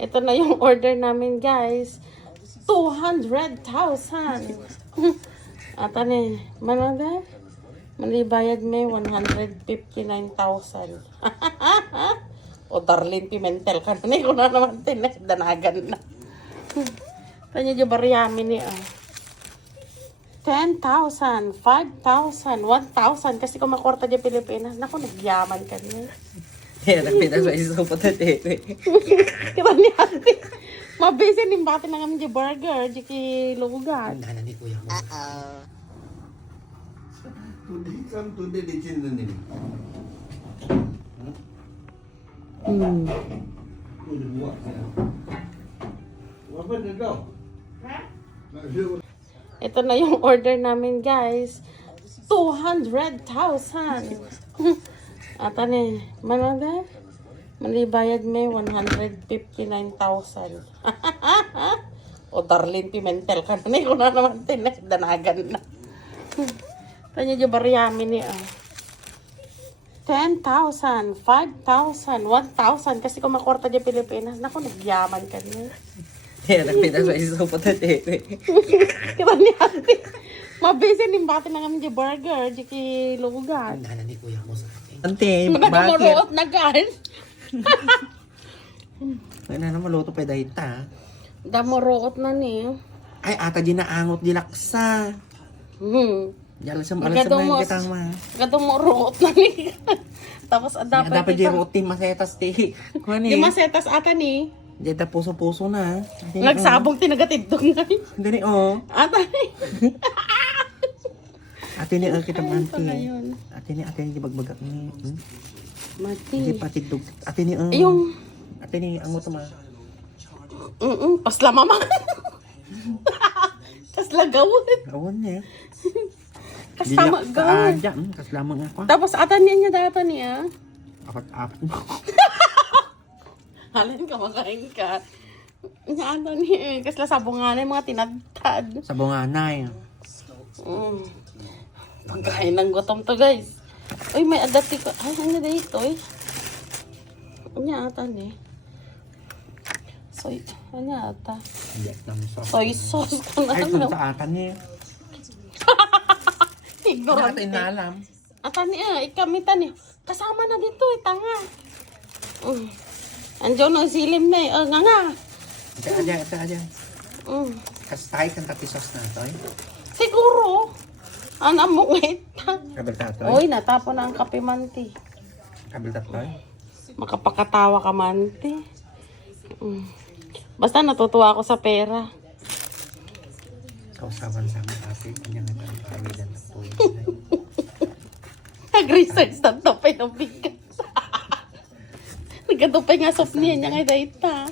Ito na yung order namin, guys. 200,000. At ano eh, manada? Manibayad may 159,000. O Darlene Pimentel ka na. Ko na naman danagan na. Tanya yung bariyami ni 10,000, 5,000, 1,000. Kasi kung makorta dyan Pilipinas, naku, nagyaman ka niya. Kaya nagpita sa isang patatete. Kita ni ate. Mabisi nimbati na kami dyan burger, dyan lugar. Nana ni kuya mo. Today di chin din. Udah buat. Apa dah kau? Ito na yung order namin, guys. 200,000. At ano eh, manada? Manibayad may 159,000. O Darlene Pimentel ka na. Ko na naman danagan na. Tanya yung bariyami ni 10,000, 5,000, 1,000. Kasi kung makorta dyan Pilipinas, naku, nagyaman ka niya. Kaya nagpita sa isang patatete. Kita ni ate. Mabisi nimbati na kami dyan burger, dyan lugar. Nana ni kuya mo sa akin. Ante, bakit? Nagumuruot na, guys. Nana maluto pa dahil ta. Damuruot na ni. Ay, ata di naangot di laksa. Diyan sa mga kitang ma. Gadumuruot na ni. Tapos Dapat di roti masetas ti. Di masetas ata ni. Diyan ta puso-puso na. Nagsabong tinagatid doon na. Dini oh. Ata ni. Ate ni kita manti. pala yun. Ate ni di bagbagak ni. Mati. Hindi pati dug. Ate ni Yung. Ate ni ang mo ma. Pasla mama. Kasla gawin. Awon niya. Kasama gawin. Kaslamang ako. Tapos ata niya data niya. Apat-apat. Halin ka, makain ka. Ata niya. Kasla sabunganay mga tinadtad. Sa bunganay. Pagkain ng gutom to, guys. Uy, may adati ko. Ay, ano dito eh. Ano ata ni? Soy, ano ata? Soy sauce ko na. Ay, kung sa atan niya. Ignorante. Natin na alam. Ata niya, ikamita niya. Kasama na dito eh, tanga. Andiyan ang silim na eh. Nga. Ito aja. Kastay kang tapisos na ito eh. Siguro. Ano mo ngita? Kabil tato Uy, natapo na ang kape manti. Kabil tato eh. Makapakatawa ka manti. Basta natutuwa ako sa pera. Kausaban sa mga ate. Kanya nga tayo pamilan na po. Nag-research na tupay ng bigas. Nagkatupay nga soup niya niya ngay dayta.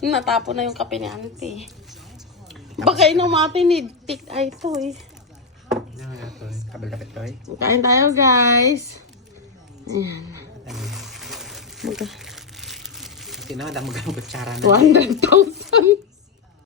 Natapo na yung kape ni auntie. Baka inumati ni Tik ay to eh. Kabil tato eh. Kain tayo, guys. Ayan. Ito na, damo ka ng kutsara na. 200,000.